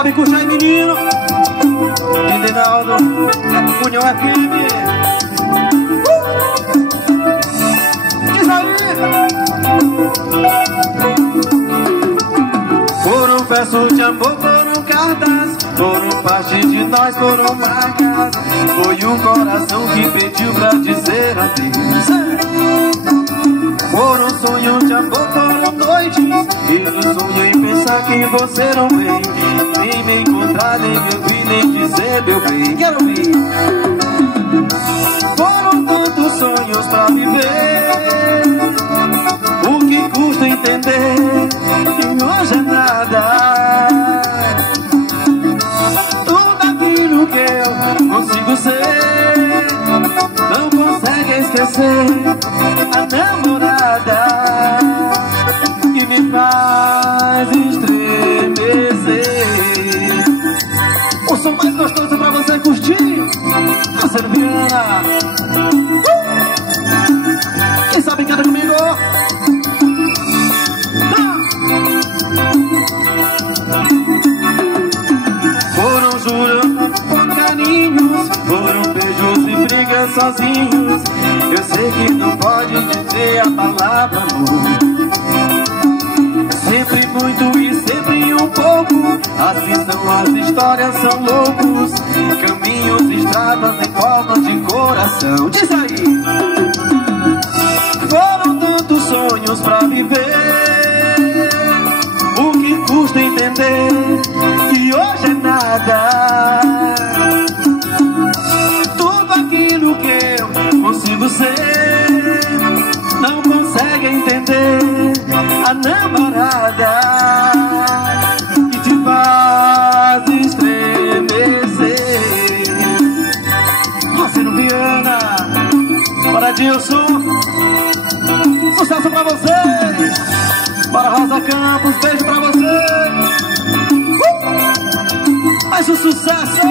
sabe curtir aí, menino? Reinaldo, União FM. Diz aí. Por um verso de amor, por um cartaz, por um parte de nós, por um marcas. Foi o coração que pediu pra dizer adeus. Por um sonho de amor, foram noites, e do sonho em pensar que você não vem, nem me encontrar, nem me ouvir, nem dizer meu bem. Quero ouvir. Foram tantos sonhos pra viver, o que custa entender que hoje é nada. Tudo aquilo que eu consigo ser, não consegue esquecer a namorada que me faz estremecer. O som mais gostoso pra você curtir, a Serviana. Quem sabe canta comigo? Foram juros, por carinhos, foram beijos e brigas sozinhos. Eu sei que não pode dizer a palavra amor. Sempre muito e sempre um pouco, assim são as histórias, são loucos caminhos, estradas em forma de coração. Diz aí. Foram tantos sonhos pra viver, o que custa entender que hoje é nada. Tudo aquilo que eu consigo ser, não consegue entender a namorada que te faz estremecer. Rocino Viana, para Dilson, sucesso pra vocês. Para Rosa Campos, beijo pra você. Mais um sucesso.